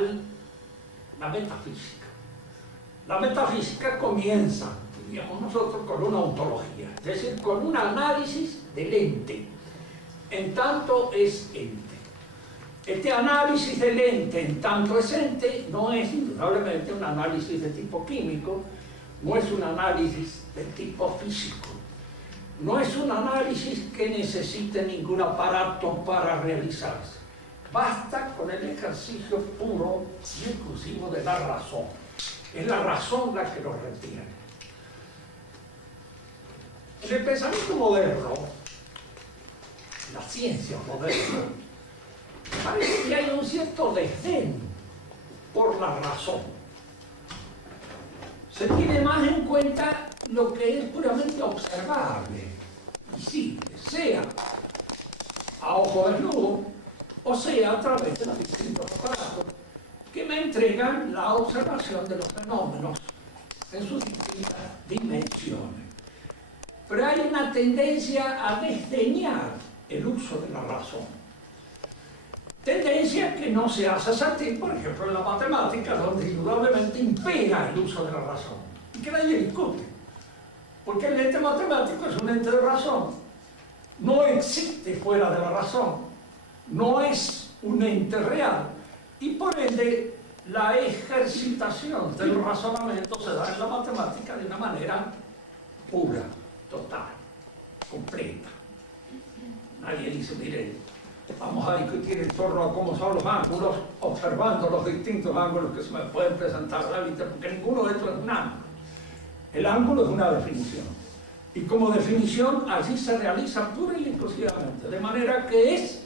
la metafísica. La metafísica comienza, diríamos nosotros, con una ontología, es decir, con un análisis del ente, en tanto es ente. Este análisis del ente en tanto es ente no es indudablemente un análisis de tipo químico, no es un análisis de tipo físico, no es un análisis que necesite ningún aparato para realizarse. Basta con el ejercicio puro y exclusivo de la razón. Es la razón la que lo retiene. En el pensamiento moderno, la ciencia moderna, parece que hay un cierto desdén por la razón. Se tiene más en cuenta lo que es puramente observable, visible, sea a ojo desnudo, o sea a través de los distintos aparatos que me entregan la observación de los fenómenos en sus distintas dimensiones. Pero hay una tendencia a desdeñar el uso de la razón. Tendencia que no se hace sentir, por ejemplo, en la matemática, donde indudablemente impera el uso de la razón, y que nadie discute. Porque el ente matemático es un ente de razón. No existe fuera de la razón. No es un ente real. Y por ende, la ejercitación del razonamiento se da en la matemática de una manera pura, total, completa. Nadie dice, mire, vamos a discutir en torno a cómo son los ángulos, observando los distintos ángulos que se me pueden presentar a la vista, porque ninguno de estos es un ángulo. El ángulo es una definición. Y como definición, así se realiza pura y exclusivamente. De manera que es,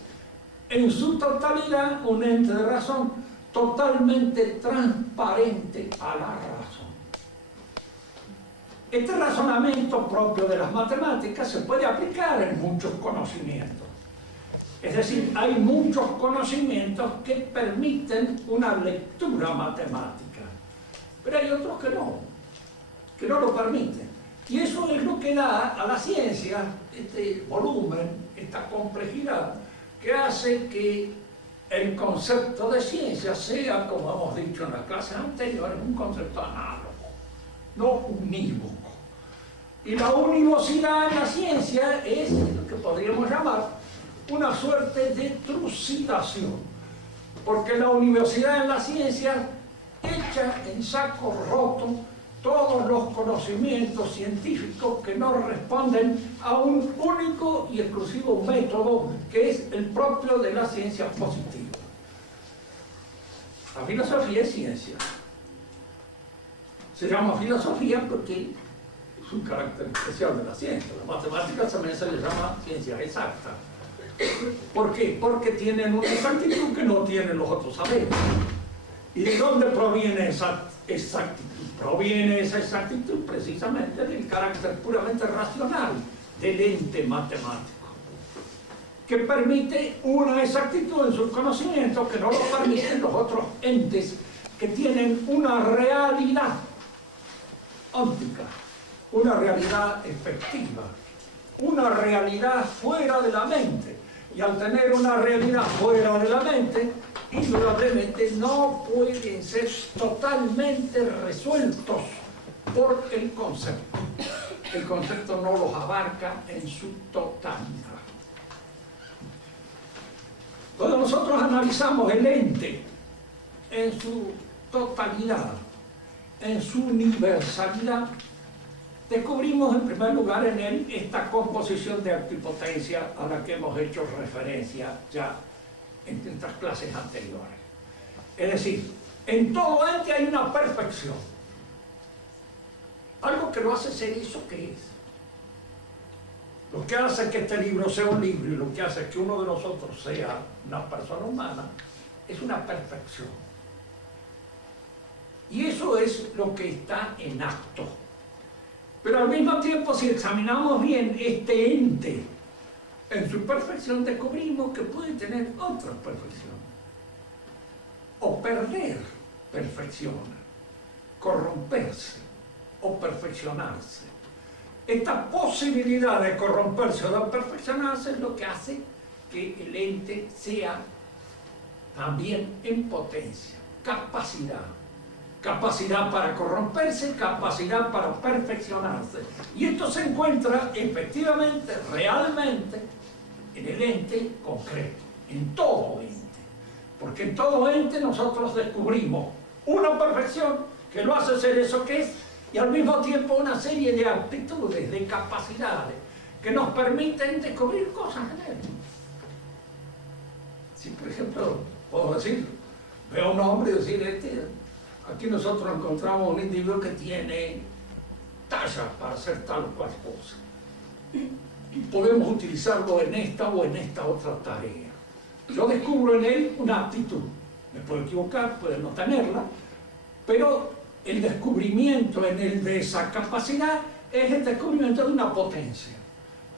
en su totalidad, un ente de razón totalmente transparente a la razón. Este razonamiento propio de las matemáticas se puede aplicar en muchos conocimientos. Es decir, hay muchos conocimientos que permiten una lectura matemática, pero hay otros que no lo permiten. Y eso es lo que da a la ciencia este volumen, esta complejidad, que hace que el concepto de ciencia sea, como hemos dicho en las clases anteriores, un concepto análogo, no unívoco. Y la univocidad en la ciencia es lo que podríamos llamar una suerte de trucidación, porque la univocidad en la ciencia echa en saco roto todos los conocimientos científicos que no responden a un único y exclusivo método que es el propio de la ciencia positiva. La filosofía es ciencia. Se llama filosofía porque es un carácter especial de la ciencia. La matemática también se le llama ciencia exacta. ¿Por qué? Porque tienen una exactitud que no tienen los otros saberes. ¿Y de dónde proviene esa exactitud? Proviene esa exactitud precisamente del carácter puramente racional del ente matemático, que permite una exactitud en sus conocimientos que no lo permiten los otros entes que tienen una realidad óptica, una realidad efectiva, una realidad fuera de la mente. Y al tener una realidad fuera de la mente, indudablemente no pueden ser totalmente resueltos por el concepto. El concepto no los abarca en su totalidad. Cuando nosotros analizamos el ente en su totalidad, en su universalidad, descubrimos en primer lugar en él esta composición de actipotencia a la que hemos hecho referencia ya en estas clases anteriores. Es decir, en todo ente hay una perfección. Algo que lo hace ser eso que es. Lo que hace que este libro sea un libro y lo que hace que uno de nosotros sea una persona humana es una perfección. Y eso es lo que está en acto. Pero al mismo tiempo, si examinamos bien este ente en su perfección, descubrimos que puede tener otra perfección. O perder perfección, corromperse o perfeccionarse. Esta posibilidad de corromperse o de perfeccionarse es lo que hace que el ente sea también en potencia. capacidad. Capacidad para corromperse, capacidad para perfeccionarse. Y esto se encuentra efectivamente, realmente, en el ente concreto, en todo ente. Porque en todo ente nosotros descubrimos una perfección que lo hace ser eso que es, y al mismo tiempo una serie de aptitudes, de capacidades, que nos permiten descubrir cosas en él. Si, por ejemplo, puedo decir, veo a un hombre y decir, aquí nosotros encontramos un individuo que tiene talla para hacer tal o cual cosa. Y podemos utilizarlo en esta o en esta otra tarea. Yo descubro en él una aptitud. Me puedo equivocar, puedo no tenerla, pero el descubrimiento en él de esa capacidad es el descubrimiento de una potencia,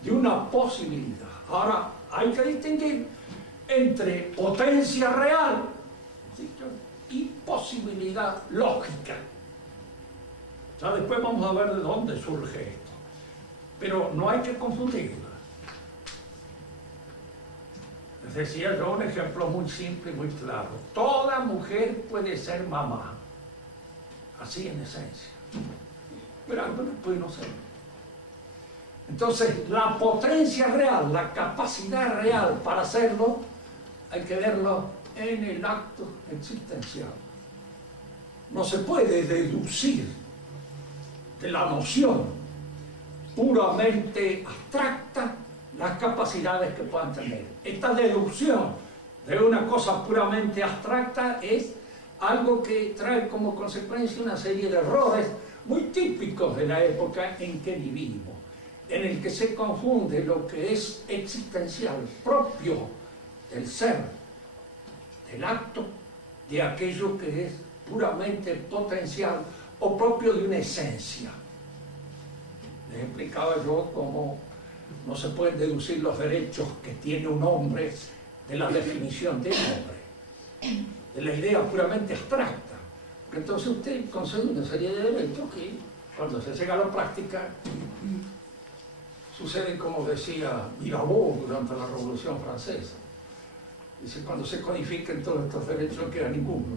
de una posibilidad. Ahora, hay que distinguir entre potencia real, ¿sí?, y posibilidad lógica. Ya después vamos a ver de dónde surge esto. Pero no hay que confundirla. Les decía yo un ejemplo muy simple y muy claro. Toda mujer puede ser mamá, así en esencia. Pero algunas pueden no ser. Entonces, la potencia real, la capacidad real para hacerlo, hay que verlo en el acto existencial. No se puede deducir de la noción puramente abstracta las capacidades que puedan tener. Esta deducción de una cosa puramente abstracta es algo que trae como consecuencia una serie de errores muy típicos de la época en que vivimos, en el que se confunde lo que es existencial, propio del ser, del acto, de aquello que es puramente potencial o propio de una esencia. Les explicaba yo cómo no se pueden deducir los derechos que tiene un hombre de la definición del hombre, de la idea puramente abstracta. Porque entonces usted concede una serie de derechos que, cuando se llega a la práctica, suceden como decía Mirabeau durante la Revolución Francesa. Dice, cuando se codifiquen todos estos derechos no queda ninguno,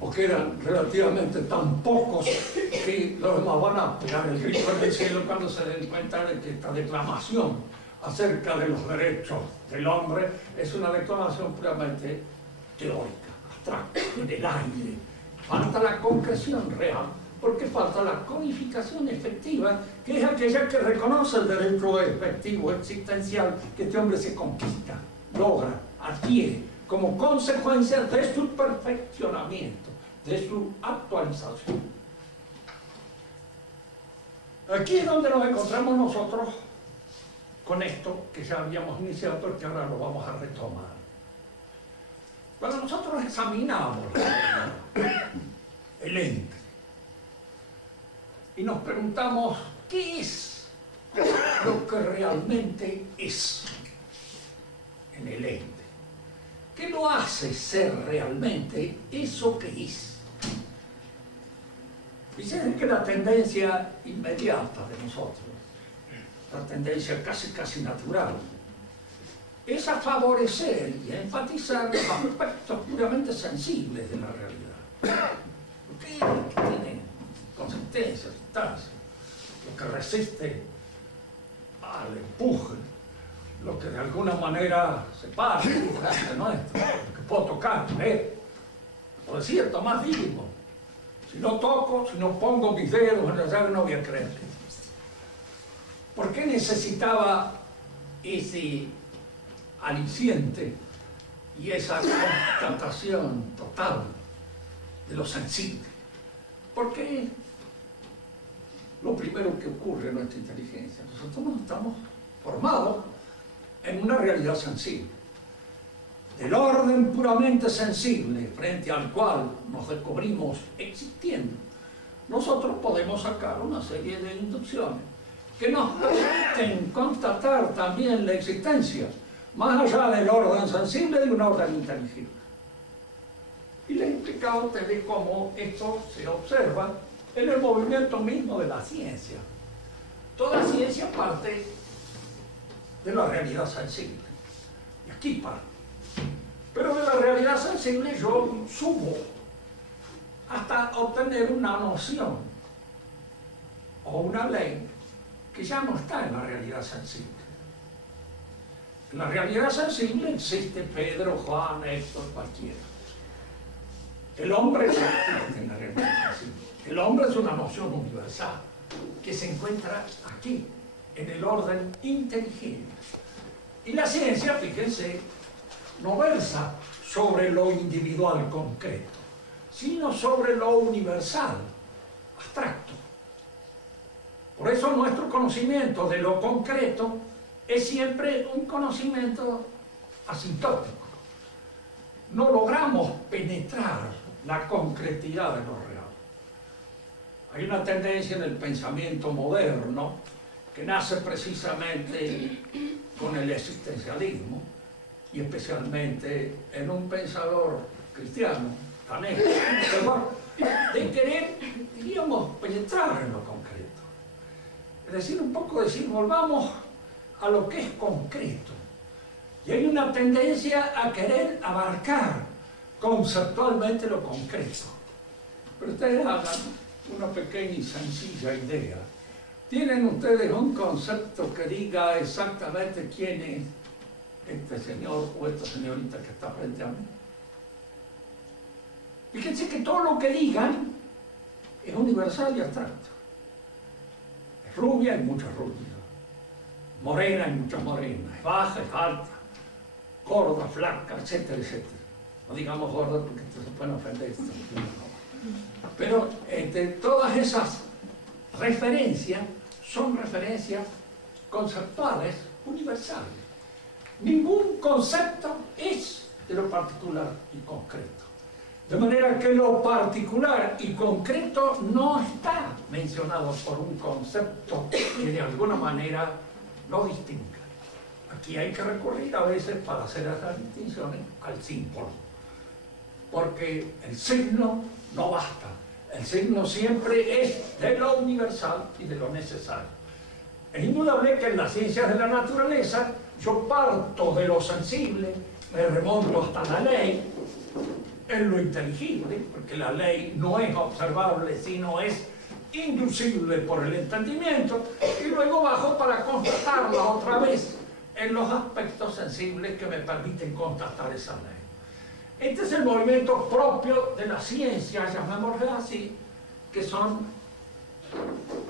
o quedan relativamente tan pocos que los demás van a pegar el grito en el cielo cuando se den cuenta de que esta declamación acerca de los derechos del hombre es una declamación puramente teórica, abstracta, en el aire. Falta la concreción real, porque falta la codificación efectiva, que es aquella que reconoce el derecho efectivo existencial que este hombre se conquista, logra, adquiere como consecuencia de su perfeccionamiento, de su actualización. Aquí es donde nos encontramos nosotros con esto que ya habíamos iniciado, porque ahora lo vamos a retomar. Cuando nosotros examinamos el ente y nos preguntamos qué es lo que realmente es en el ente, ¿qué lo hace ser realmente eso que es? Dicen que la tendencia inmediata de nosotros, la tendencia casi natural, es a favorecer y a enfatizar los aspectos puramente sensibles de la realidad. Lo que tiene consistencia, sustancia, lo que resiste al empuje, lo que de alguna manera se para de nuestro, lo que puedo tocar, ver. Por decir, Tomás Dídimo, si no toco, si no pongo mis dedos en la llave, no voy a creer. ¿Por qué necesitaba ese aliciente y esa constatación total de lo sensible? Porque lo primero que ocurre en nuestra inteligencia, nosotros no estamos formados en una realidad sensible, del orden puramente sensible frente al cual nos descubrimos existiendo. Nosotros podemos sacar una serie de inducciones que nos permiten constatar también la existencia, más allá del orden sensible, de un orden inteligible. Y les he explicado a ustedes cómo esto se observa en el movimiento mismo de la ciencia. Toda ciencia parte de la realidad sensible. Y aquí parte. Pero de la realidad sensible yo sumo hasta obtener una noción o una ley que ya no está en la realidad sensible. En la realidad sensible existe Pedro, Juan, Héctor, cualquiera. El hombre no existe en la realidad sensible. El hombre es una noción universal que se encuentra aquí, en el orden inteligible. Y la ciencia, fíjense, no versa sobre lo individual concreto, sino sobre lo universal, abstracto. Por eso nuestro conocimiento de lo concreto es siempre un conocimiento asintótico. No logramos penetrar la concretidad de lo real. Hay una tendencia en el pensamiento moderno que nace precisamente con el existencialismo y especialmente en un pensador cristiano, Tanés, de querer, diríamos, penetrar en lo concreto. Es decir, un poco decir, volvamos a lo que es concreto. Y hay una tendencia a querer abarcar conceptualmente lo concreto. Pero ustedes hagan una pequeña y sencilla idea. ¿Tienen ustedes un concepto que diga exactamente quién es este señor o esta señorita que está frente a mí? Fíjense que todo lo que digan es universal y abstracto. Es rubia, hay muchas rubias. Morena, hay muchas morenas. Es baja, es alta. Gorda, flaca, etcétera, etcétera. No digamos gorda porque se pueden ofender. Pero todas esas referencias son referencias conceptuales universales. Ningún concepto es de lo particular y concreto. De manera que lo particular y concreto no está mencionado por un concepto que de alguna manera lo distinga. Aquí hay que recurrir a veces para hacer esas distinciones al símbolo, porque el signo no basta. El signo siempre es de lo universal y de lo necesario. Es indudable que en las ciencias de la naturaleza yo parto de lo sensible, me remonto hasta la ley, en lo inteligible, porque la ley no es observable, sino es inducible por el entendimiento, y luego bajo para constatarla otra vez en los aspectos sensibles que me permiten constatar esa ley. Este es el movimiento propio de las ciencias, llamémosle así, que son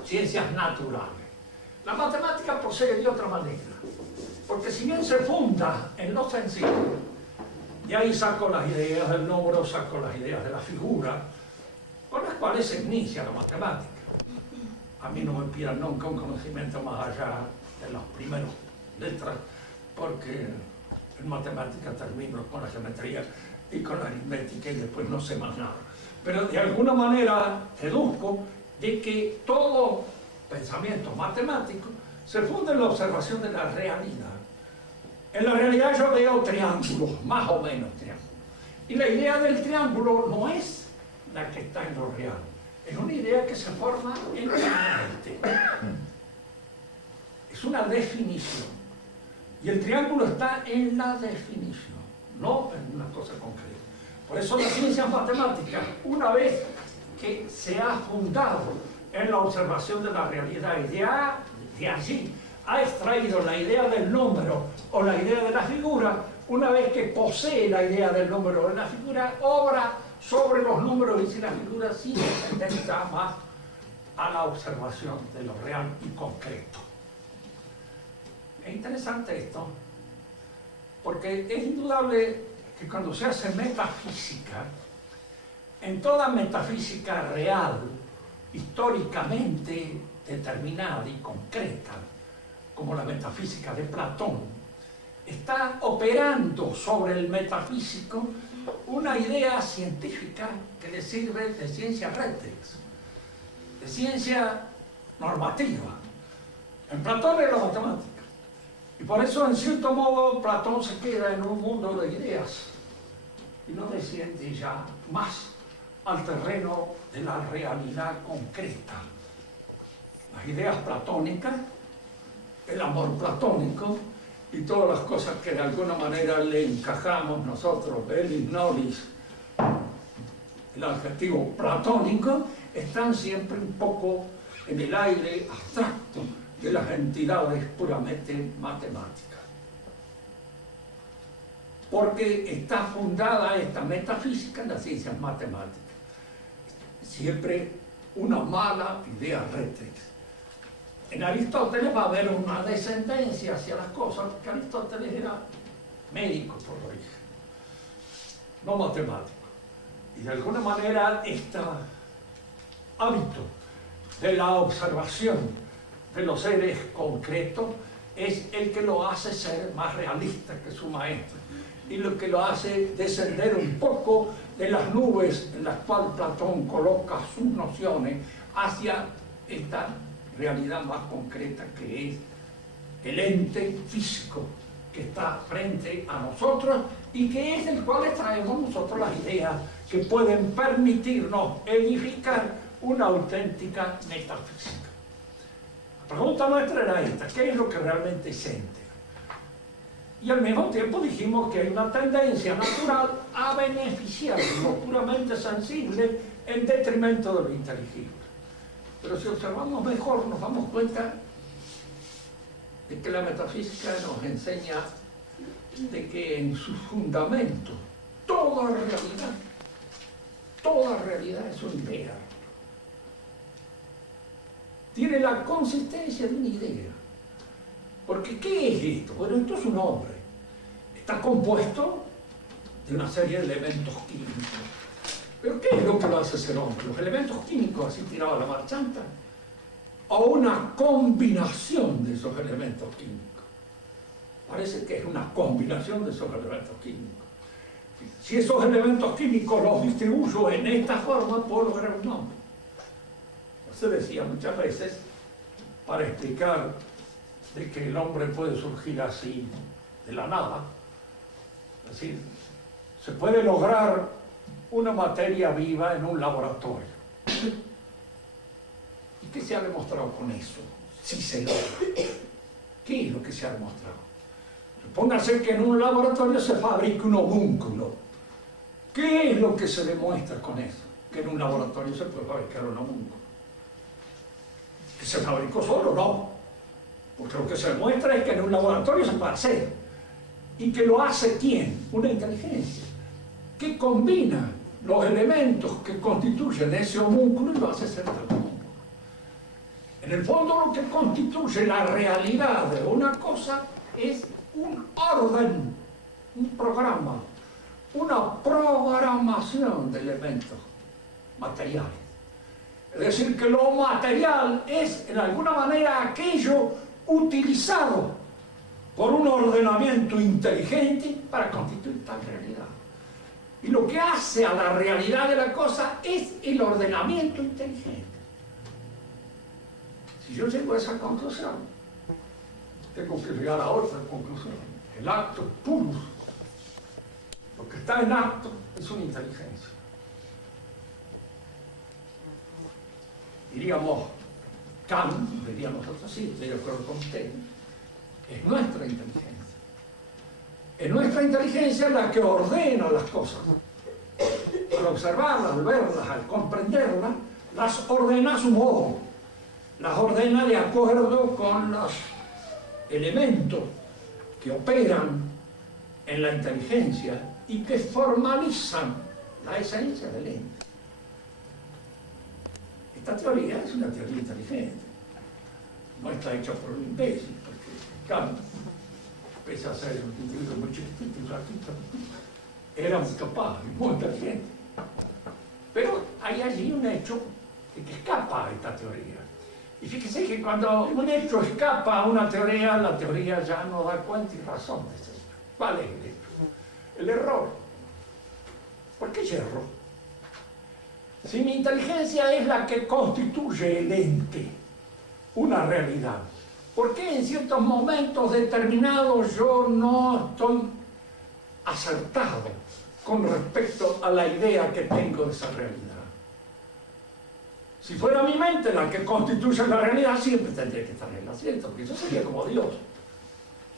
ciencias naturales. La matemática procede de otra manera, porque si bien se funda en lo sensible, y ahí saco las ideas del número, saco las ideas de la figura, con las cuales se inicia la matemática. A mí no me pidan nunca un conocimiento más allá de las primeras letras, porque en matemática termino con la geometría y con la aritmética y después no sé más nada. Pero de alguna manera deduzco de que todo pensamiento matemático se funda en la observación de la realidad. En la realidad yo veo triángulos, más o menos triángulos. Y la idea del triángulo no es la que está en lo real, es una idea que se forma en la mente. Es una definición. Y el triángulo está en la definición, no en una cosa concreta. Por eso las ciencias matemáticas, una vez que se ha fundado en la observación de la realidad y de allí ha extraído la idea del número o la idea de la figura, una vez que posee la idea del número o de la figura, obra sobre los números y la figura sin tendencia más a la observación de lo real y concreto. Es interesante esto, porque es indudable que cuando se hace metafísica, en toda metafísica real, históricamente determinada y concreta, como la metafísica de Platón, está operando sobre el metafísico una idea científica que le sirve de ciencia rectex, de ciencia normativa. En Platón era la matemática. Y por eso, en cierto modo, Platón se queda en un mundo de ideas y no desciende ya más al terreno de la realidad concreta. Las ideas platónicas, el amor platónico y todas las cosas que de alguna manera le encajamos nosotros, Belis Nolis, el adjetivo platónico, están siempre un poco en el aire abstracto de las entidades puramente matemáticas. Porque está fundada esta metafísica en las ciencias matemáticas. Siempre una mala idea rétrix. En Aristóteles va a haber una descendencia hacia las cosas, porque Aristóteles era médico por origen, no matemático. Y de alguna manera este hábito de la observación de los seres concretos es el que lo hace ser más realista que su maestro y lo que lo hace descender un poco de las nubes en las cuales Platón coloca sus nociones hacia esta realidad más concreta que es el ente físico que está frente a nosotros y que es del cual extraemos nosotros las ideas que pueden permitirnos edificar una auténtica metafísica. La pregunta nuestra era esta: ¿qué es lo que realmente es ente? Y al mismo tiempo dijimos que hay una tendencia natural a beneficiar lo puramente sensible en detrimento de lo inteligible. Pero si observamos mejor nos damos cuenta de que la metafísica nos enseña de que en su fundamento toda realidad es una idea. Tiene la consistencia de una idea. Porque ¿qué es esto? Bueno, esto es un hombre. Está compuesto de una serie de elementos químicos. ¿Pero qué es lo que lo hace ser hombre? ¿Los elementos químicos así tirados a la marchanta? ¿O una combinación de esos elementos químicos? Parece que es una combinación de esos elementos químicos. Si esos elementos químicos los distribuyo en esta forma, puedo lograr un nombre. Se decía muchas veces, para explicar de que el hombre puede surgir así de la nada, es decir, se puede lograr una materia viva en un laboratorio. ¿Y qué se ha demostrado con eso? Si se logra. ¿Qué es lo que se ha demostrado? Supóngase que en un laboratorio se fabrica un homúnculo. ¿Qué es lo que se demuestra con eso? Que en un laboratorio se puede fabricar un homúnculo. ¿Que se fabricó solo? No. Porque lo que se demuestra es que en un laboratorio se puede hacer. ¿Y que lo hace quién? Una inteligencia que combina los elementos que constituyen ese homúnculo y lo hace ser tal homúnculo. En el fondo lo que constituye la realidad de una cosa es un orden, un programa, una programación de elementos materiales. Es decir, que lo material es en alguna manera aquello utilizado por un ordenamiento inteligente para constituir tal realidad. Y lo que hace a la realidad de la cosa es el ordenamiento inteligente. Si yo llego a esa conclusión, tengo que llegar a otra conclusión. El acto puro, lo que está en acto, es una inteligencia. Diríamos, Kant, diríamos nosotros así, estoy de acuerdo con usted, es nuestra inteligencia. Es nuestra inteligencia la que ordena las cosas. Al observarlas, al verlas, al comprenderlas, las ordena a su modo. Las ordena de acuerdo con los elementos que operan en la inteligencia y que formalizan la esencia del ente. Esta teoría es una teoría inteligente. No está hecha por un imbécil, porque Kant, pese a ser un individuo muy chiquitito y ratito, era muy capaz y muy inteligente. Pero hay allí un hecho que escapa a esta teoría. Y fíjese que cuando un hecho escapa a una teoría, la teoría ya no da cuenta y razón de eso. ¿Cuál es el hecho? El error. ¿Por qué yerro? Si mi inteligencia es la que constituye el ente, una realidad, ¿por qué en ciertos momentos determinados yo no estoy acertado con respecto a la idea que tengo de esa realidad? Si fuera mi mente la que constituye la realidad, siempre tendría que estar en el acierto, porque yo sería como Dios.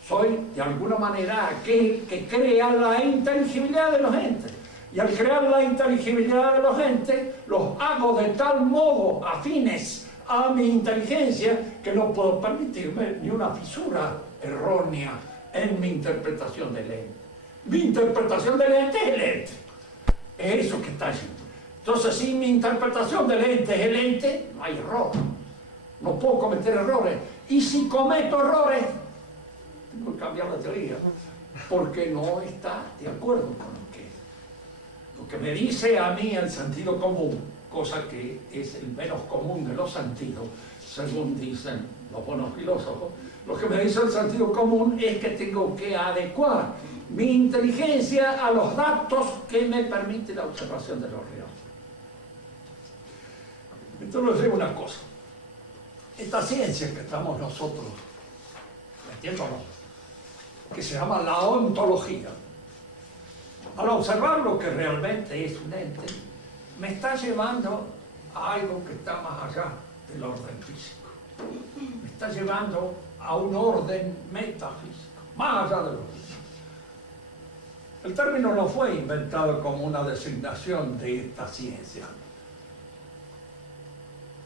Soy, de alguna manera, aquel que crea la inteligibilidad de los entes. Y al crear la inteligibilidad de los entes, los hago de tal modo afines a mi inteligencia que no puedo permitirme ni una fisura errónea en mi interpretación del ente. Mi interpretación del ente es el ente. Es eso que está allí. Entonces, si mi interpretación del ente es el ente, no hay error. No puedo cometer errores. Y si cometo errores, tengo que cambiar la teoría, porque no está de acuerdo con lo que me dice a mí el sentido común, cosa que es el menos común de los sentidos, según dicen los buenos filósofos. Lo que me dice el sentido común es que tengo que adecuar mi inteligencia a los datos que me permite la observación de lo real. Entonces les digo una cosa. Esta ciencia que estamos nosotros metiéndonos, que se llama la ontología, al observar lo que realmente es un ente, me está llevando a algo que está más allá del orden físico. Me está llevando a un orden metafísico, más allá de lo físico. El término no fue inventado como una designación de esta ciencia.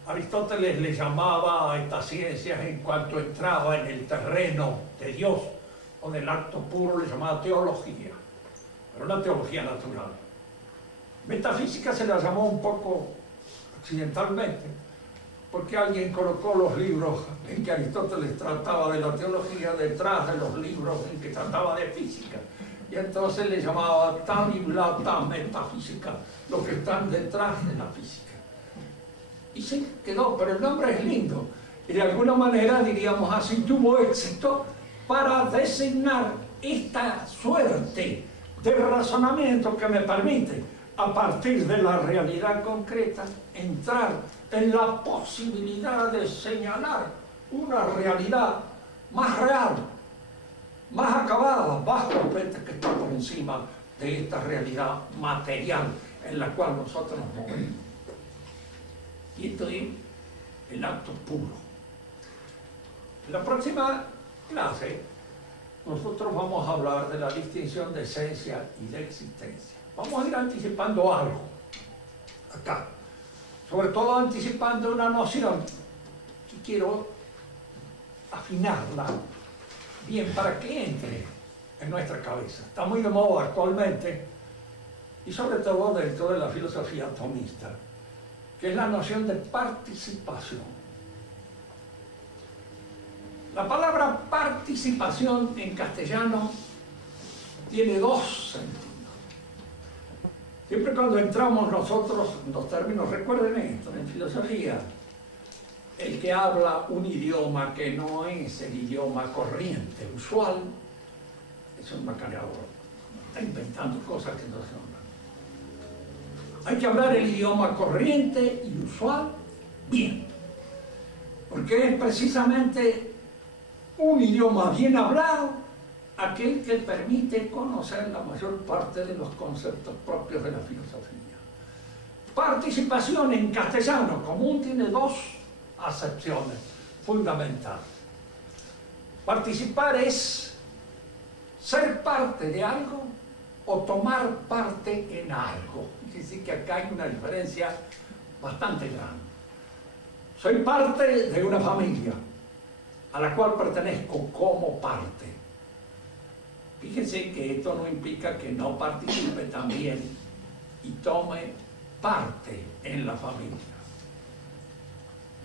Aristóteles le llamaba a estas ciencias en cuanto entraba en el terreno de Dios o del acto puro, le llamaba teología, pero una teología natural. Metafísica se la llamó un poco accidentalmente, porque alguien colocó los libros en que Aristóteles trataba de la teología detrás de los libros en que trataba de física. Y entonces le llamaba ta metafísica, los que están detrás de la física. Y sí, quedó, pero el nombre es lindo. Y de alguna manera, diríamos así, tuvo éxito para designar esta suerte de razonamiento que me permite, a partir de la realidad concreta, entrar en la posibilidad de señalar una realidad más real, más acabada, más completa, que está por encima de esta realidad material en la cual nosotros nos movemos. Y esto es el acto puro. En la próxima clase nosotros vamos a hablar de la distinción de esencia y de existencia. Vamos a ir anticipando algo acá, sobre todo anticipando una noción que quiero afinarla bien para que entre en nuestra cabeza. Está muy de moda actualmente, y sobre todo dentro de la filosofía atomista, que es la noción de participación. La palabra participación en castellano tiene dos sentidos. Siempre cuando entramos nosotros en los términos, recuerden esto, en filosofía, el que habla un idioma que no es el idioma corriente, usual, es un macaneador. Está inventando cosas que no son. Hay que hablar el idioma corriente y usual bien, porque es precisamente un idioma bien hablado aquel que permite conocer la mayor parte de los conceptos propios de la filosofía. Participación en castellano común tiene dos acepciones fundamentales. Participar es ser parte de algo o tomar parte en algo. Es decir, que acá hay una diferencia bastante grande. Soy parte de una familia a la cual pertenezco como parte. Fíjense que esto no implica que no participe también y tome parte en la familia.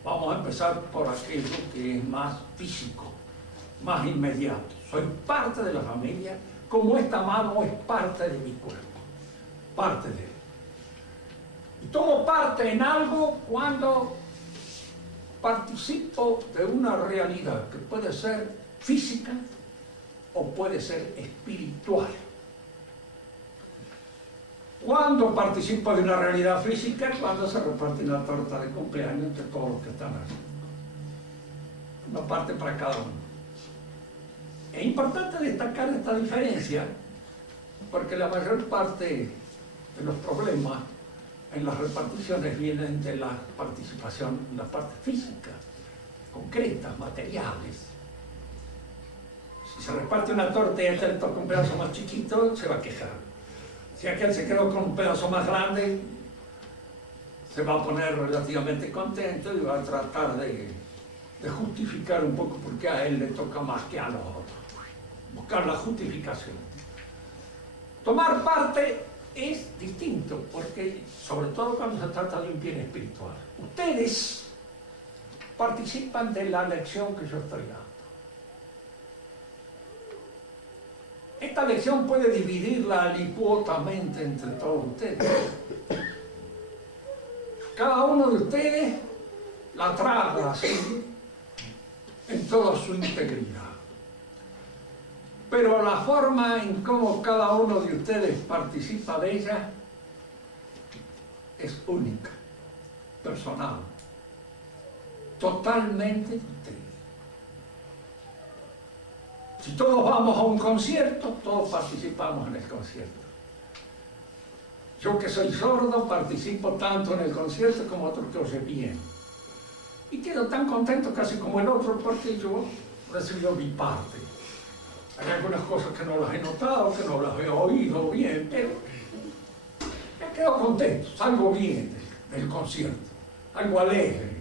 Vamos a empezar por aquello que es más físico, más inmediato. Soy parte de la familia, como esta mano es parte de mi cuerpo, parte de él. Y tomo parte en algo cuando participo de una realidad que puede ser física o puede ser espiritual. ¿Cuándo participo de una realidad física? Cuando se reparte la torta de cumpleaños entre todos los que están aquí. Una parte para cada uno. Es importante destacar esta diferencia porque la mayor parte de los problemas en las reparticiones vienen de la participación en la parte física, concretas, materiales. Si se reparte una torta y el cumpleaños más chiquito, se va a quejar. Si aquel se quedó con un pedazo más grande, se va a poner relativamente contento y va a tratar de justificar un poco por qué a él le toca más que a los otros. Buscar la justificación. Tomar parte es distinto, porque sobre todo cuando se trata de un bien espiritual. Ustedes participan de la lección que yo estoy dando. Esta lección puede dividirla alicuotamente entre todos ustedes. Cada uno de ustedes la traga así, en toda su integridad. Pero la forma en cómo cada uno de ustedes participa de ella es única, personal, totalmente de ustedes. Si todos vamos a un concierto, todos participamos en el concierto. Yo que soy sordo participo tanto en el concierto como otros que oyen bien. Y quedo tan contento casi como el otro porque yo recibo mi parte. Hay algunas cosas que no las he notado, que no las he oído bien, pero me quedo contento, salgo bien del concierto, algo alegre,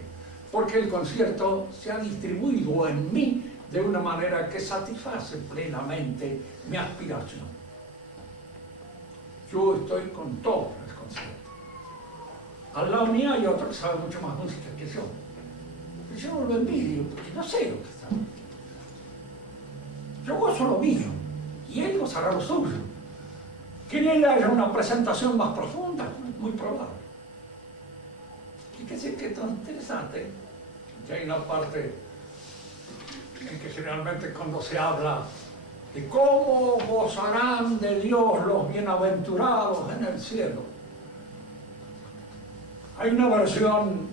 porque el concierto se ha distribuido en mí de una manera que satisface plenamente mi aspiración. Yo estoy con todo en el concierto. Al lado mío hay otro que sabe mucho más música que yo. Y yo no lo envidio, porque no sé lo que está. Yo gozo lo mío, y él gozará lo suyo. Que en él haya una presentación más profunda, muy probable. Fíjense que esto es interesante, que hay una parte en que generalmente cuando se habla de cómo gozarán de Dios los bienaventurados en el cielo, hay una versión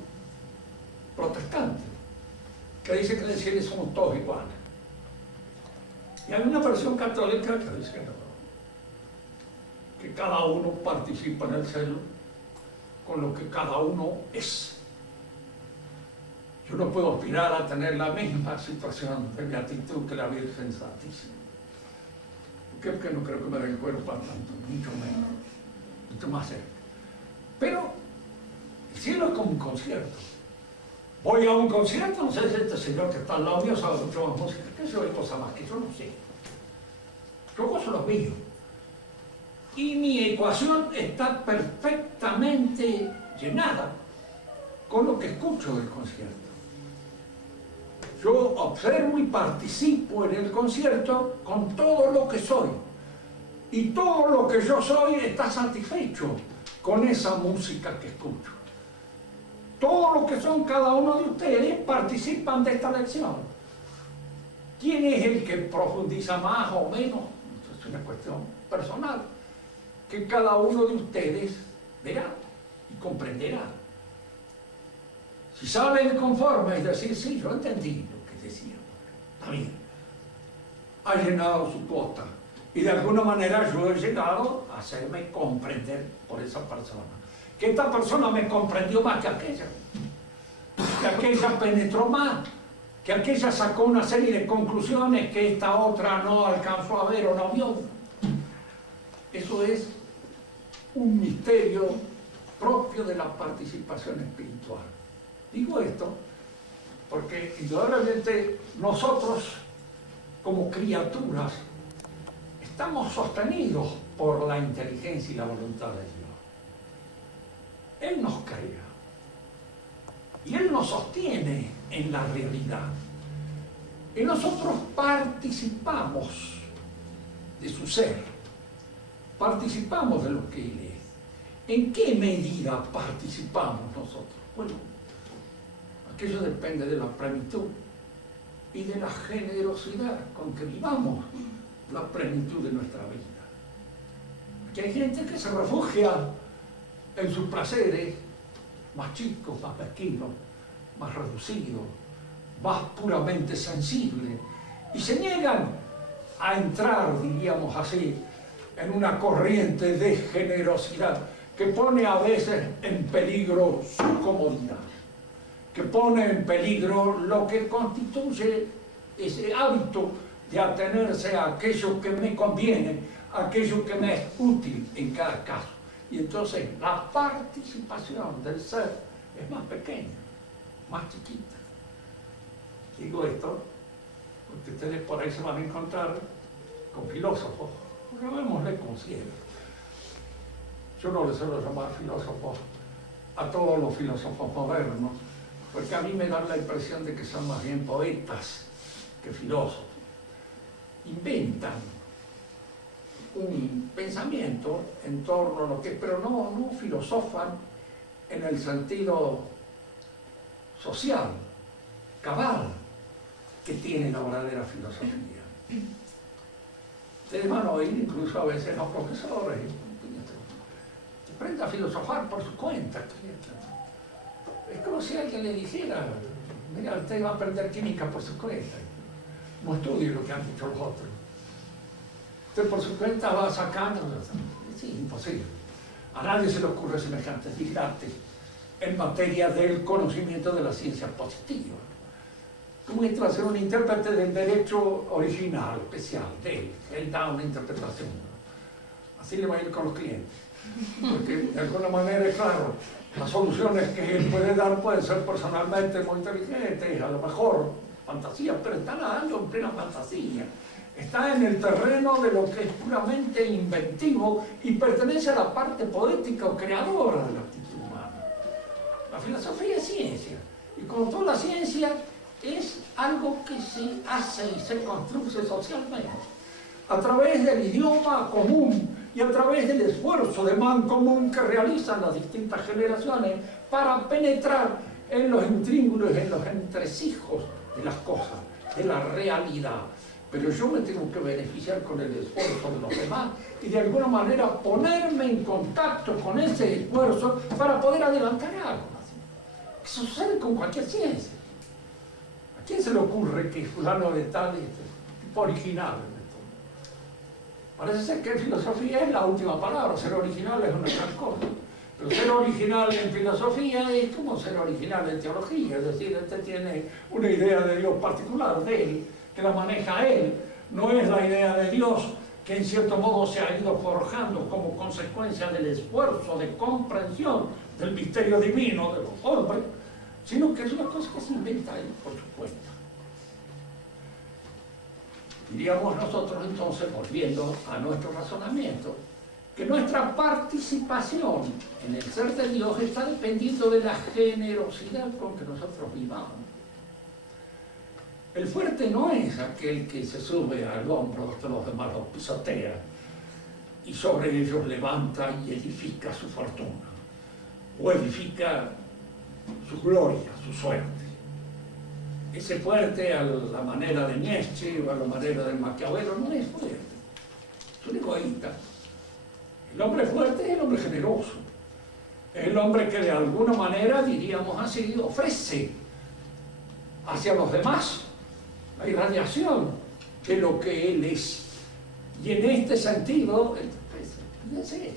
protestante que dice que en el cielo somos todos iguales. Y hay una versión católica que dice que cada uno participa en el cielo con lo que cada uno es. Yo no puedo aspirar a tener la misma situación de beatitud que la Virgen Santísima. Porque no creo que me dé el cuero para tanto, mucho menos, mucho más cerca. Pero el cielo es como un concierto. Voy a un concierto, no sé si este señor que está al lado mío sabe mucho más música que yo, hay cosas más que yo no sé. Yo gozo lo mío. Y mi ecuación está perfectamente llenada con lo que escucho del concierto. Yo observo y participo en el concierto con todo lo que soy. Y todo lo que yo soy está satisfecho con esa música que escucho. Todo lo que son cada uno de ustedes participan de esta lección. ¿Quién es el que profundiza más o menos? Es una cuestión personal que cada uno de ustedes verá y comprenderá. Si salen conformes y decir, sí, yo entendí lo que decía, está bien, ha llenado su cuota y de alguna manera yo he llegado a hacerme comprender por esa persona. Que esta persona me comprendió más que aquella penetró más, que aquella sacó una serie de conclusiones que esta otra no alcanzó a ver o no vio. Eso es un misterio propio de la participación espiritual. Digo esto porque indudablemente nosotros como criaturas estamos sostenidos por la inteligencia y la voluntad de Dios. Él nos crea y Él nos sostiene en la realidad. Y nosotros participamos de su ser, participamos de lo que Él es. ¿En qué medida participamos nosotros? Bueno, aquello depende de la plenitud y de la generosidad con que vivamos la plenitud de nuestra vida. Aquí hay gente que se refugia en sus placeres más chicos, más mezquinos, más reducidos, más puramente sensibles, y se niegan a entrar, diríamos así, en una corriente de generosidad que pone a veces en peligro su comodidad, que pone en peligro lo que constituye ese hábito de atenerse a aquello que me conviene, aquello que me es útil en cada caso. Y entonces la participación del ser es más pequeña, más chiquita. Digo esto porque ustedes por ahí se van a encontrar con filósofos, llamémosle conciencias. Yo no les suelo llamar filósofos a todos los filósofos modernos, porque a mí me dan la impresión de que son más bien poetas que filósofos. Inventan un pensamiento en torno a lo que es, pero no filosofan en el sentido social, cabal, que tiene la verdadera filosofía. Ustedes van a oír incluso a veces a profesores, aprenda a filosofar por su cuenta. Es como si alguien le dijera, mira, usted va a aprender química por su cuenta. No estudie lo que han dicho los otros. Usted por su cuenta va sacando. Sí, imposible. A nadie se le ocurre semejante dislate en materia del conocimiento de la ciencia positiva. Como esto va a ser un intérprete del derecho original, especial, de él. Él da una interpretación. Así le va a ir con los clientes. Porque de alguna manera, claro, las soluciones que él puede dar pueden ser personalmente muy inteligentes, a lo mejor fantasía, pero está nadando en plena fantasía. Está en el terreno de lo que es puramente inventivo y pertenece a la parte poética o creadora de la actitud humana. La filosofía es ciencia, y como toda la ciencia, es algo que se hace y se construye socialmente, a través del idioma común y a través del esfuerzo de mancomun que realizan las distintas generaciones para penetrar en los intríngulos, en los entresijos de las cosas, de la realidad. Pero yo me tengo que beneficiar con el esfuerzo de los demás y de alguna manera ponerme en contacto con ese esfuerzo para poder adelantar algo. Eso sucede con cualquier ciencia. ¿A quién se le ocurre que fulano de tal es tipo original? Parece ser que filosofía es la última palabra, ser original es una gran cosa. Pero ser original en filosofía es como ser original en teología, es decir, este tiene una idea de Dios particular de él, que la maneja él, no es la idea de Dios que en cierto modo se ha ido forjando como consecuencia del esfuerzo de comprensión del misterio divino de los hombres, sino que es una cosa que se inventa él por su cuenta. Diríamos nosotros entonces, volviendo a nuestro razonamiento, que nuestra participación en el ser de Dios está dependiendo de la generosidad con que nosotros vivamos. El fuerte no es aquel que se sube al hombro de los demás, los pisotea y sobre ellos levanta y edifica su fortuna o edifica su gloria, su suerte. Ese fuerte, a la manera de Nietzsche o a la manera de Maquiavelo, no es fuerte, es un egoísta. El hombre fuerte es el hombre generoso, es el hombre que de alguna manera, diríamos así, ofrece hacia los demás la irradiación de lo que él es. Y en este sentido, fíjense,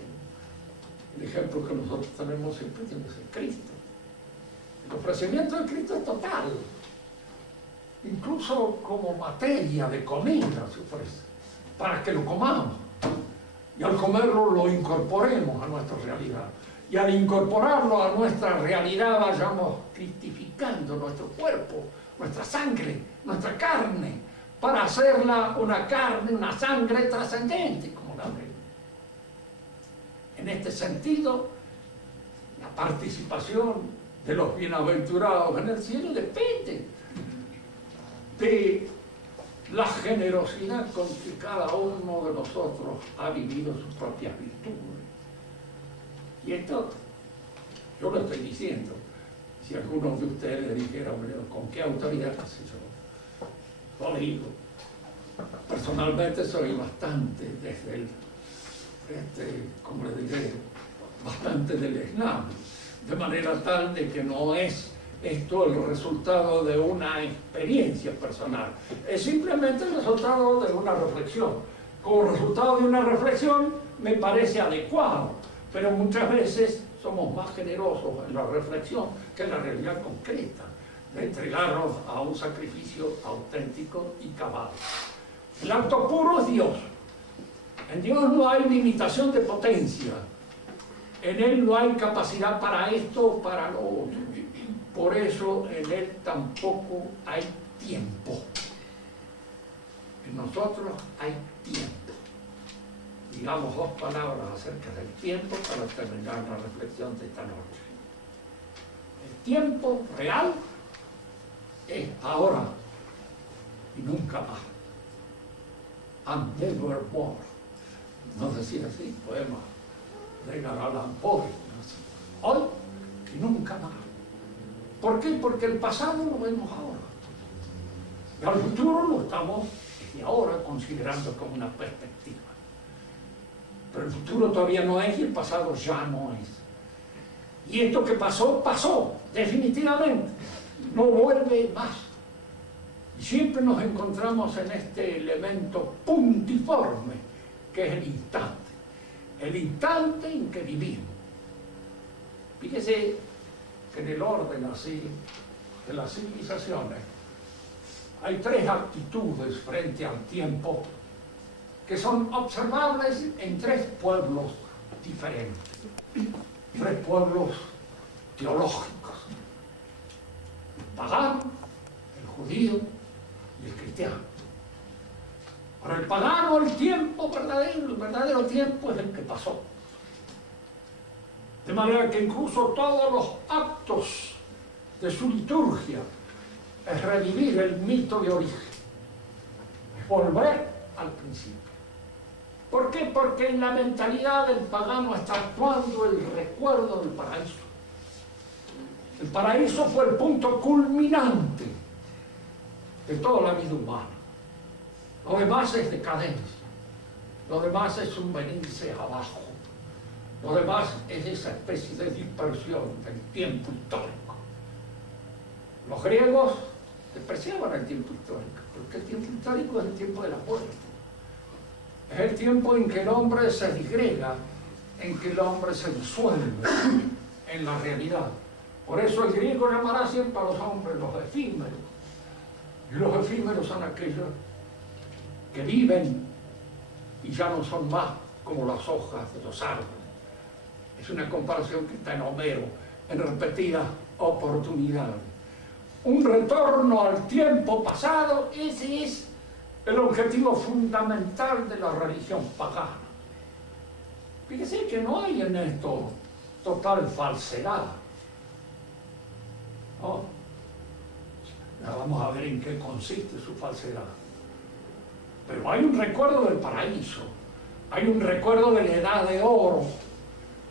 el ejemplo que nosotros tenemos siempre tiene que ser Cristo. El ofrecimiento de Cristo es total. Incluso como materia de comida se ofrece, para que lo comamos. Y al comerlo lo incorporemos a nuestra realidad. Y al incorporarlo a nuestra realidad vayamos cristificando nuestro cuerpo, nuestra sangre, nuestra carne, para hacerla una carne, una sangre trascendente, como la de él. En este sentido, la participación de los bienaventurados en el cielo depende de la generosidad con que cada uno de nosotros ha vivido sus propias virtudes. Y esto, yo lo estoy diciendo. Si alguno de ustedes le dijera, hombre, ¿con qué autoridad hace yo? Lo digo. Personalmente soy bastante desde el, como le diré, bastante deleznable, de manera tal de que no es esto el resultado de una experiencia personal, es simplemente el resultado de una reflexión. Como resultado de una reflexión me parece adecuado, pero muchas veces somos más generosos en la reflexión que en la realidad concreta, de entregarnos a un sacrificio auténtico y cabal. El acto puro es Dios. En Dios no hay limitación de potencia. En Él no hay capacidad para esto o para lo otro. Por eso en Él tampoco hay tiempo. En nosotros hay tiempo. Digamos dos palabras acerca del tiempo para terminar la reflexión de esta noche. El tiempo real es ahora y nunca más. And nevermore. No decir así, poema de Edgar Allan Poe. Hoy y nunca más. ¿Por qué? Porque el pasado lo vemos ahora. Y al futuro lo estamos desde ahora considerando como una perspectiva. Pero el futuro todavía no es y el pasado ya no es. Y esto que pasó, pasó, definitivamente. No vuelve más. Y siempre nos encontramos en este elemento puntiforme, que es el instante. El instante en que vivimos. Fíjese que en el orden así de las civilizaciones hay tres actitudes frente al tiempo que son observables en tres pueblos diferentes, tres pueblos teológicos: el pagano, el judío y el cristiano. Para el pagano el tiempo verdadero, el verdadero tiempo es el que pasó. De manera que incluso todos los actos de su liturgia es revivir el mito de origen, es volver al principio. ¿Por qué? Porque en la mentalidad del pagano está actuando el recuerdo del paraíso. El paraíso fue el punto culminante de toda la vida humana. Lo demás es decadencia, lo demás es un venirse abajo, lo demás es esa especie de dispersión del tiempo histórico. Los griegos despreciaban el tiempo histórico, porque el tiempo histórico es el tiempo de la muerte. Es el tiempo en que el hombre se disgrega, en que el hombre se disuelve en la realidad. Por eso el griego llamará siempre a los hombres los efímeros. Y los efímeros son aquellos que viven y ya no son más como las hojas de los árboles. Es una comparación que está en Homero, en repetidas oportunidades. Un retorno al tiempo pasado, ese es el objetivo fundamental de la religión pagana. Fíjese que no hay en esto total falsedad, ¿no? Ya vamos a ver en qué consiste su falsedad. Pero hay un recuerdo del paraíso, hay un recuerdo de la edad de oro,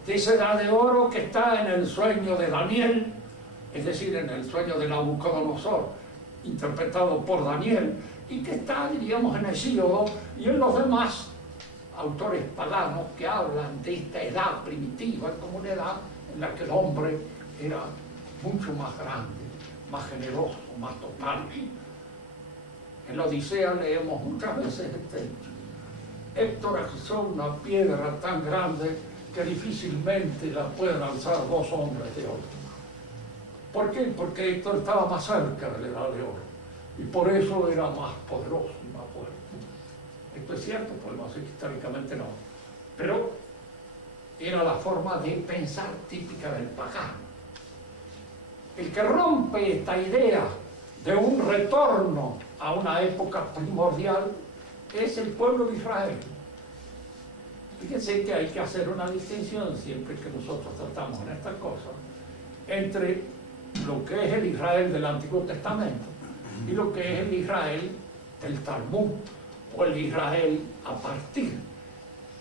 de esa edad de oro que está en el sueño de Daniel, es decir, en el sueño de Nabucodonosor, interpretado por Daniel, y que está, diríamos, en Hesíodo y en los demás autores paganos que hablan de esta edad primitiva como una edad en la que el hombre era mucho más grande, más generoso, más total. En la Odisea leemos muchas veces este hecho. Héctor alzó una piedra tan grande que difícilmente la pueden alzar dos hombres de oro. ¿Por qué? Porque Héctor estaba más cerca de la edad de oro y por eso era más poderoso y más fuerte. Esto es cierto, podemos decir que históricamente no, pero era la forma de pensar típica del pagano. El que rompe esta idea de un retorno a una época primordial es el pueblo de Israel. Fíjense que hay que hacer una distinción siempre que nosotros tratamos en estas cosas entre lo que es el Israel del Antiguo Testamento y lo que es el Israel del Talmud o el Israel a partir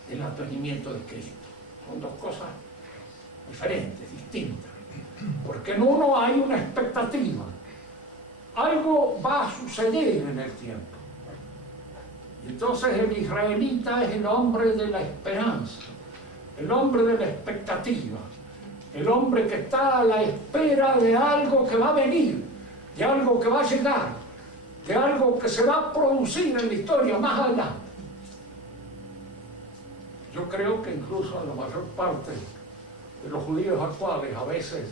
del advenimiento de Cristo. Son dos cosas diferentes, distintas, porque en uno hay una expectativa, algo va a suceder en el tiempo. Y entonces el israelita es el hombre de la esperanza, el hombre de la expectativa, el hombre que está a la espera de algo que va a venir, de algo que va a llegar, de algo que se va a producir en la historia más adelante. Yo creo que incluso en la mayor parte de los judíos actuales, a veces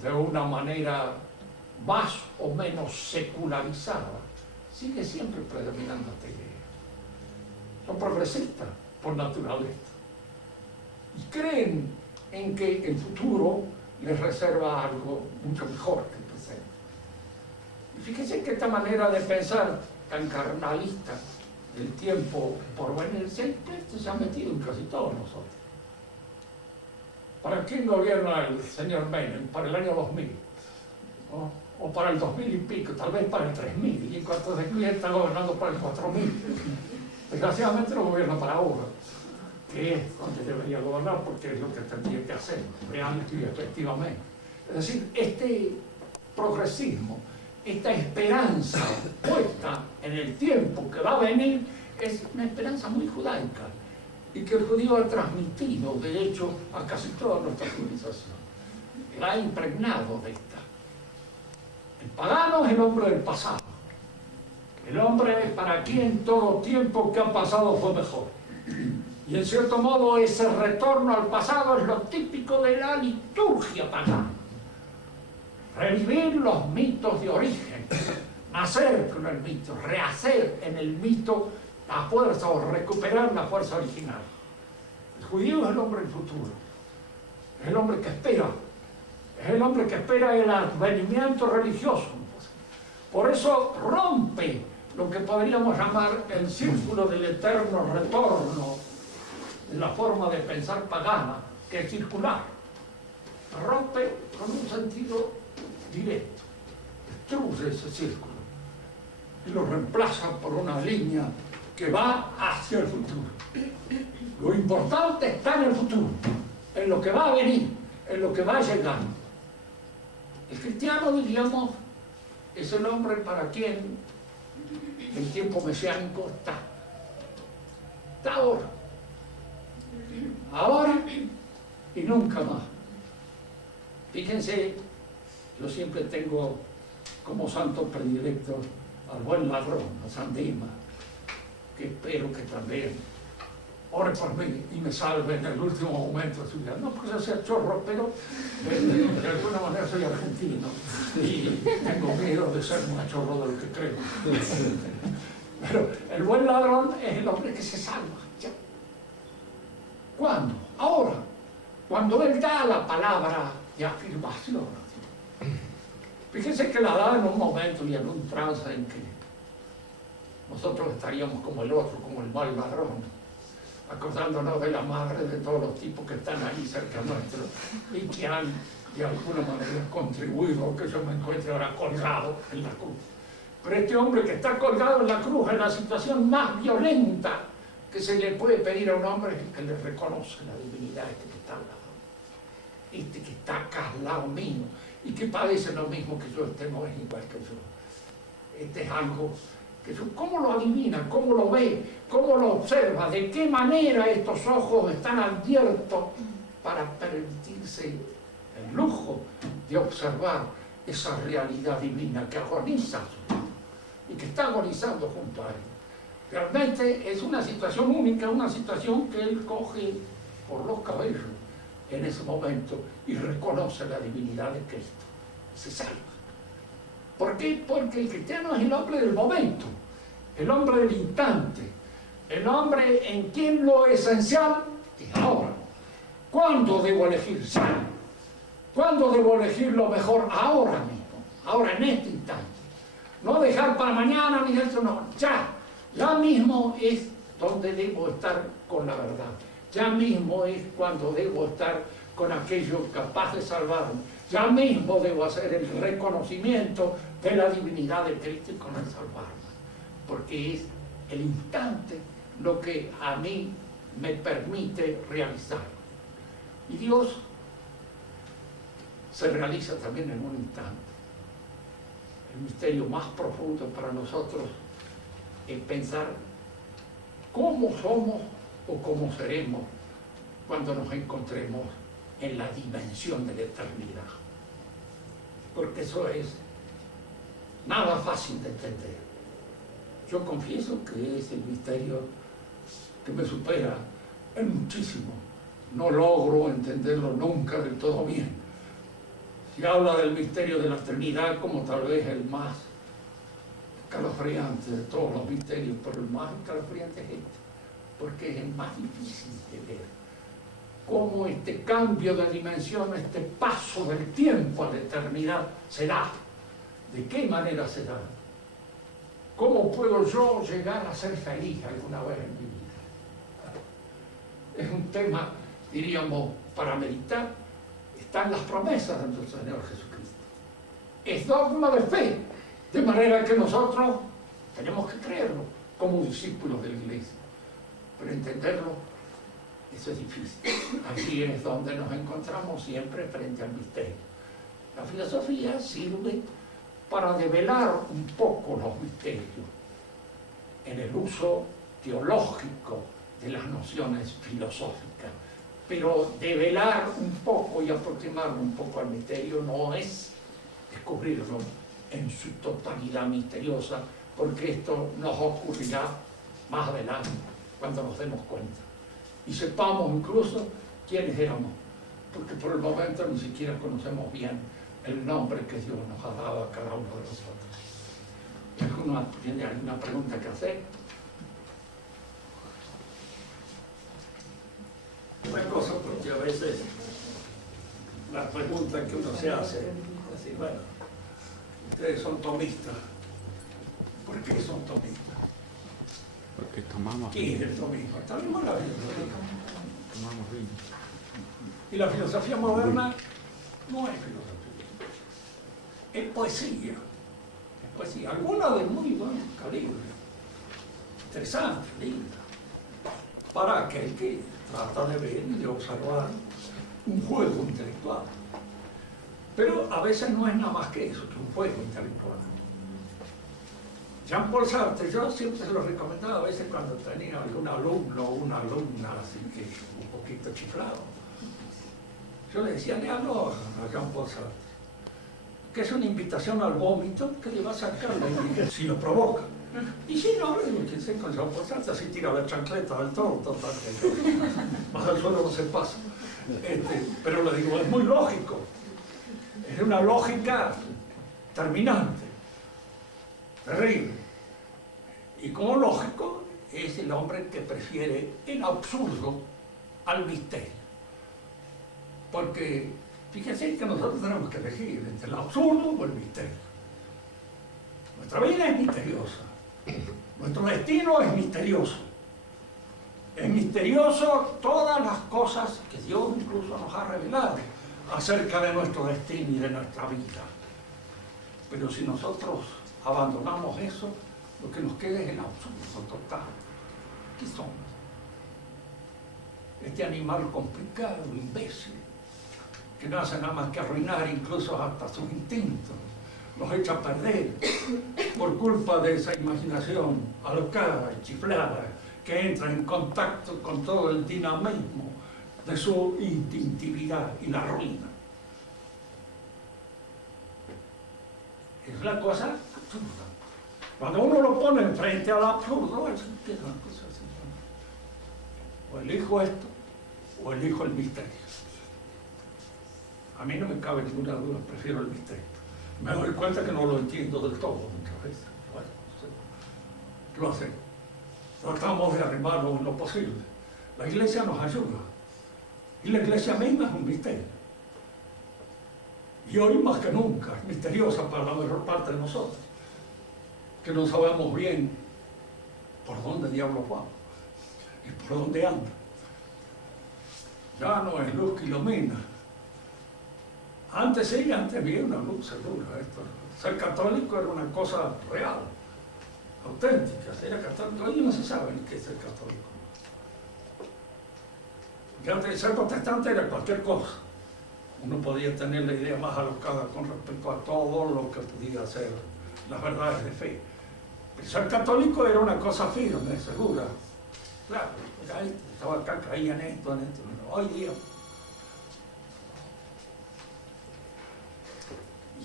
de una manera más o menos secularizada, sigue siempre predominando esta idea. Son progresistas, por naturaleza. Y creen en que el futuro les reserva algo mucho mejor que el presente. Y fíjense que esta manera de pensar tan carnalista del tiempo por venir se ha metido en casi todos nosotros. ¿Para quién gobierna el señor Menem? Para el año 2000, ¿no? O para el 2000 y pico, tal vez para el 3000, y en cuanto se cuida está gobernando para el 4000. Desgraciadamente no gobierna para ahora, que es donde debería gobernar, porque es lo que tendría que hacer, realmente y efectivamente. Es decir, este progresismo, esta esperanza puesta en el tiempo que va a venir, es una esperanza muy judaica, y que el judío ha transmitido, de hecho, a casi toda nuestra civilización. La ha impregnado de esta. El pagano es el hombre del pasado. El hombre para quien todo tiempo que ha pasado fue mejor. Y en cierto modo ese retorno al pasado es lo típico de la liturgia pagana. Revivir los mitos de origen, nacer con el mito, rehacer en el mito la fuerza o recuperar la fuerza original. El judío es el hombre del futuro, es el hombre que espera, es el hombre que espera el advenimiento religioso. Por eso rompe lo que podríamos llamar el círculo del eterno retorno de la forma de pensar pagana, que es circular. Rompe con un sentido directo, destruye ese círculo y lo reemplaza por una línea que va hacia el futuro. Lo importante está en el futuro, en lo que va a venir, en lo que va a llegar. El cristiano, diríamos, es el hombre para quien el tiempo mesiánico está ahora. Ahora y nunca más. Fíjense, yo siempre tengo como santo predilecto al buen ladrón, a San Dimas, que espero que también ore por mí y me salve en el último momento de su vida. No porque sea chorro, pero de alguna manera soy argentino y tengo miedo de ser más chorro de lo que creo. Pero el buen ladrón es el hombre que se salva. ¿Ya? ¿Cuándo? Ahora, cuando él da la palabra de afirmación. Fíjense que la da en un momento y en un trance en que nosotros estaríamos como el otro, como el mal ladrón, acordándonos de la madre de todos los tipos que están ahí cerca nuestro y que han de alguna manera contribuido a que yo me encuentre ahora colgado en la cruz. Pero este hombre que está colgado en la cruz es la situación más violenta que se le puede pedir a un hombre, que le reconoce la divinidad, este que está al lado, este que está acá al lado mío y que padece lo mismo que yo, este no es igual que yo. Este es algo que yo, ¿cómo lo adivina? ¿Cómo lo ve? ¿Cómo lo observa? ¿De qué manera estos ojos están abiertos para permitirse el lujo de observar esa realidad divina que agoniza y que está agonizando junto a él? Realmente es una situación única, una situación que él coge por los cabellos en ese momento y reconoce la divinidad de Cristo. Se salva. ¿Por qué? Porque el cristiano es el hombre del momento, el hombre del instante, el hombre en quien lo esencial es ahora. ¿Cuándo debo elegir? Ya. ¿Cuándo debo elegir lo mejor? Ahora mismo, ahora en este instante. No dejar para mañana ni dentro, no, ya. Ya mismo es donde debo estar con la verdad. Ya mismo es cuando debo estar con aquello capaz de salvarme. Ya mismo debo hacer el reconocimiento de la divinidad de Cristo y con el salvarme. Porque es el instante lo que a mí me permite realizar. Y Dios se realiza también en un instante. El misterio más profundo para nosotros es pensar cómo somos o cómo seremos cuando nos encontremos en la dimensión de la eternidad. Porque eso es nada fácil de entender. Yo confieso que es el misterio que me supera en muchísimo. No logro entenderlo nunca del todo bien. Se habla del misterio de la eternidad como tal vez el más escalofriante de todos los misterios, pero el más escalofriante es este. porque es el más difícil de ver. Cómo este cambio de dimensión, este paso del tiempo a la eternidad se da. ¿De qué manera se da? ¿Cómo puedo yo llegar a ser feliz alguna vez en mi vida? Es un tema, diríamos, para meditar. Están las promesas de nuestro Señor Jesucristo. Es dogma de fe, de manera que nosotros tenemos que creerlo como discípulos de la Iglesia. Pero entenderlo, eso es difícil. Allí es donde nos encontramos siempre frente al misterio. La filosofía sirve para develar un poco los misterios en el uso teológico de las nociones filosóficas. Pero develar un poco y aproximarlo un poco al misterio no es descubrirlo en su totalidad misteriosa, porque esto nos ocurrirá más adelante, cuando nos demos cuenta. Y sepamos incluso quiénes éramos, porque por el momento ni siquiera conocemos bien el nombre que Dios nos ha dado a cada uno de nosotros. ¿Alguno tiene alguna pregunta que hacer? Una cosa, porque a veces la pregunta que uno se hace es decir, bueno, ustedes son tomistas. ¿Por qué son tomistas? Porque tomamos ¿Qué es el tomismo? Tomamos la filosofía. tomamos vino. Y la filosofía moderna no es filosofía, es poesía. Es poesía, alguna de muy buen calibre, interesante, linda, para aquel que trata de ver y de observar un juego intelectual. Pero a veces no es nada más que eso, que un juego intelectual. Jean-Paul Sartre, yo siempre se lo recomendaba a veces cuando tenía algún alumno o una alumna así que un poquito chiflado. Yo le decía, léalo a Jean-Paul Sartre, que es una invitación al vómito que le va a sacar la indigencia si lo provoca. Y si no, le digo, quien con Jean-Paul Sartre, así tira la chancleta del todo, total, más al suelo no se pasa. Pero le digo, es muy lógico, es una lógica terminante, terrible. Y como lógico, es el hombre que prefiere el absurdo al misterio. Porque fíjense que nosotros tenemos que elegir entre el absurdo o el misterio. Nuestra vida es misteriosa, nuestro destino es misterioso. Es misterioso todas las cosas que Dios incluso nos ha revelado acerca de nuestro destino y de nuestra vida. Pero si nosotros abandonamos eso, lo que nos queda es el absurdo total. ¿Qué somos? Este animal complicado, imbécil, que no hace nada más que arruinar incluso hasta sus instintos, los echa a perder por culpa de esa imaginación alocada y chiflada que entra en contacto con todo el dinamismo de su instintividad y la ruina. Es una cosa absurda. Cuando uno lo pone frente al absurdo, es una cosa así. O elijo esto, o elijo el misterio. A mí no me cabe ninguna duda, prefiero el misterio. Me doy cuenta que no lo entiendo del todo muchas veces. Bueno, ¿qué va a hacer? Tratamos de arrimarlo en lo posible. La Iglesia nos ayuda. Y la Iglesia misma es un misterio. Y hoy más que nunca es misteriosa para la mayor parte de nosotros, que no sabemos bien por dónde diablos vamos y por dónde anda. Ya no es luz que ilumina. Antes sí, antes había una luz segura. Ser católico era una cosa real, auténtica. Ser católico, hoy no se sabe ni qué es ser católico. Y antes ser protestante era cualquier cosa. Uno podía tener la idea más alocada con respecto a todo lo que podía ser las verdades de fe. Pero ser católico era una cosa firme, segura. Claro, ahí estaba acá, caía en esto. Hoy día.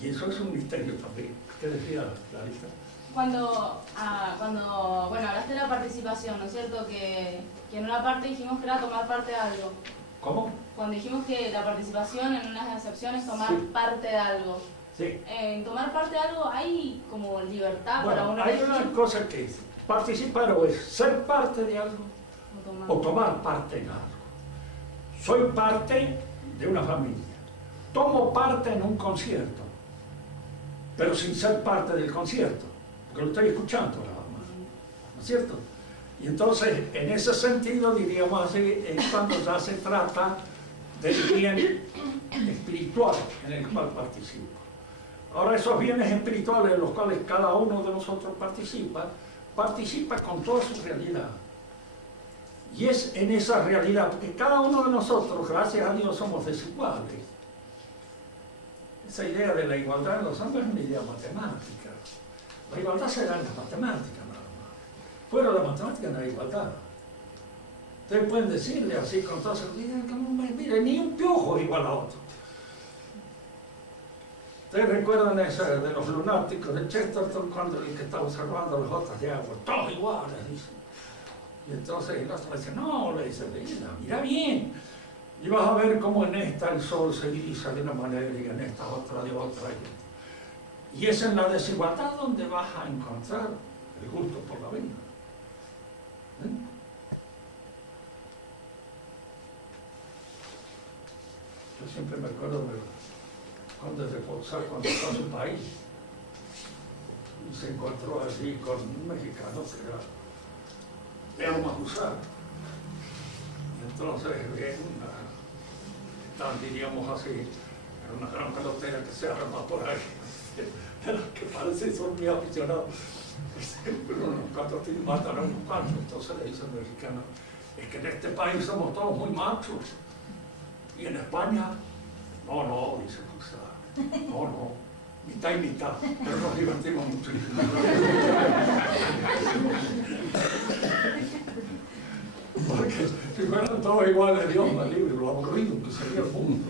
Y eso es un misterio también. ¿Qué decía Clarita? Cuando hablaste de la participación, ¿no es cierto? Que en una parte dijimos que era tomar parte de algo. ¿Cómo? Cuando dijimos que la participación en unas acepciones es tomar Sí. parte de algo. Sí. En tomar parte de algo hay como libertad para Bueno, uno hay elegir. una cosa que es participar o es ser parte de algo tomar. o tomar parte en algo. Soy parte de una familia. Tomo parte en un concierto, pero sin ser parte del concierto, porque lo estoy escuchando nada más, ¿no es cierto? Y entonces, en ese sentido, diríamos así, es cuando ya se trata del bien espiritual en el cual participo. Ahora, esos bienes espirituales en los cuales cada uno de nosotros participa con toda su realidad. Y es en esa realidad, porque cada uno de nosotros, gracias a Dios, somos desiguales. Esa idea de la igualdad en los hombres es una idea matemática. La igualdad se da en las matemáticas nada más. Fuera de la matemática no hay igualdad. Ustedes pueden decirle así con toda seguridad, mire, ni un piojo es igual a otro. Ustedes recuerdan ese de los lunáticos de Chesterton cuando el que está observando las gotas de agua, todos iguales, dice. Y entonces el otro le dice, no, le dice, mira bien. Y vas a ver cómo en esta el sol se divisa de una manera y en esta otra de otra. Y es en la desigualdad donde vas a encontrar el gusto por la vida. Yo siempre me acuerdo de cuando de Foxar, cuando fue a su país, y se encontró allí con un mexicano que era un Mahusar. Y entonces diríamos así, era una gran pelotera que se arma por ahí, de las que parece son muy aficionados. Pero cuando te matan a unos cuantos, entonces le dice el mexicano, es que en este país somos todos muy machos, y en España, no, dice Mahusar, no, mitad y mitad, pero nos divertimos mucho. Porque si fueran todos iguales, Dios me libre, lo aburrido que sería el mundo.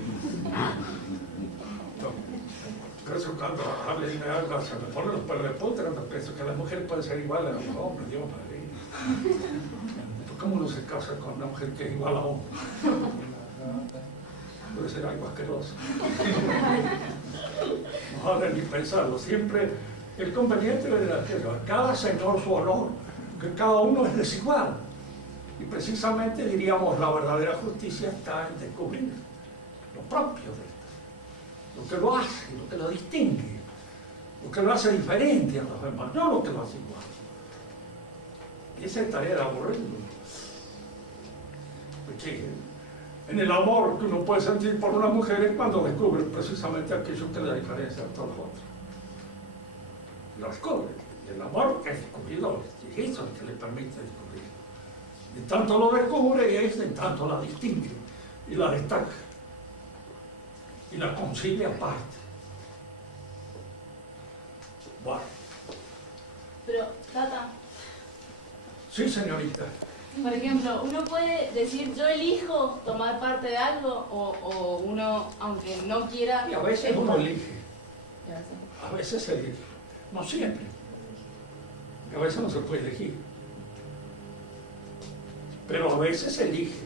Por eso cuando hablen de algo, se me ponen los pelos de punta cuando pienso que las mujeres pueden ser iguales a los hombres, Dios me libre. ¿Cómo uno se casa con una mujer que es igual a hombre? Puede ser algo asqueroso. No hagan ni pensarlo, siempre el conveniente era que a cada señor su honor, que cada uno es desigual. Y precisamente diríamos la verdadera justicia está en descubrir lo propio de esto, lo que lo hace, lo que lo distingue, lo que lo hace diferente a los demás, no lo que lo hace igual. Y esa es tarea de aburrido. Porque en el amor que uno puede sentir por una mujer es cuando descubre precisamente aquello que le diferencia a todos los otros. Lo descubre. Y el amor es descubridor, y eso es lo que le permite descubrir. En tanto lo descubre y en tanto la distingue y la destaca y la concibe aparte. Bueno. Pero, Tata. Sí, señorita. Por ejemplo, uno puede decir, yo elijo tomar parte de algo, o uno, aunque no quiera... Y a veces uno elige. A veces elige. No siempre. Y a veces no se puede elegir. Pero a veces se elige.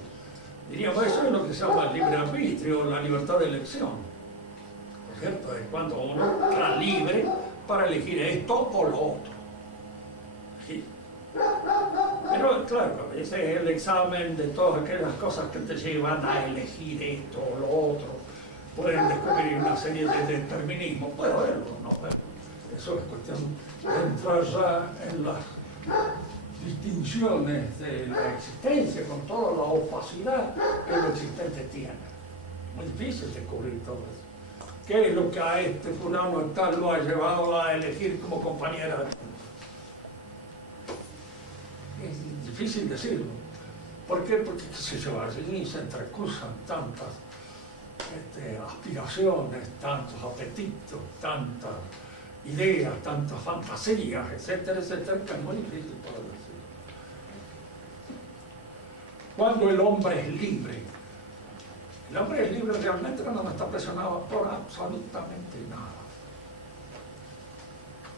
Diríamos, eso es lo que se llama el libre arbitrio, la libertad de elección. ¿No es cierto? Es cuando uno está libre para elegir esto o lo otro. Sí. Pero claro, ese es el examen de todas aquellas cosas que te llevan a elegir esto o lo otro. Pueden descubrir una serie de determinismos, puede verlo, ¿no? Eso es cuestión de entrar ya en las distinciones de la existencia con toda la opacidad que lo existente tiene. Muy difícil descubrir todo eso. ¿Qué es lo que a este fulano tal lo ha llevado a elegir como compañera? Es difícil decirlo. ¿Por qué? Porque se entrecruzan tantas aspiraciones, tantos apetitos, tantas ideas, tantas fantasías, etcétera, etcétera, que es muy difícil poder decirlo. Cuando el hombre es libre, el hombre es libre realmente cuando no está presionado por absolutamente nada.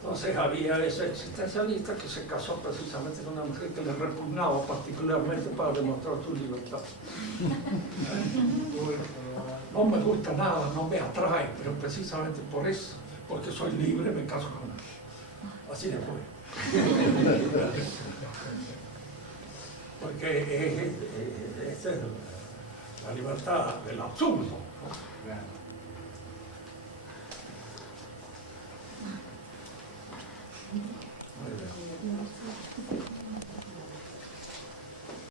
Entonces había ese existencialista que se casó precisamente con una mujer que le repugnaba particularmente para demostrar su libertad. No me gusta nada, no me atrae, pero precisamente por eso, porque soy libre, me caso con él. Así le fue. porque es la libertad del absurdo, ¿no?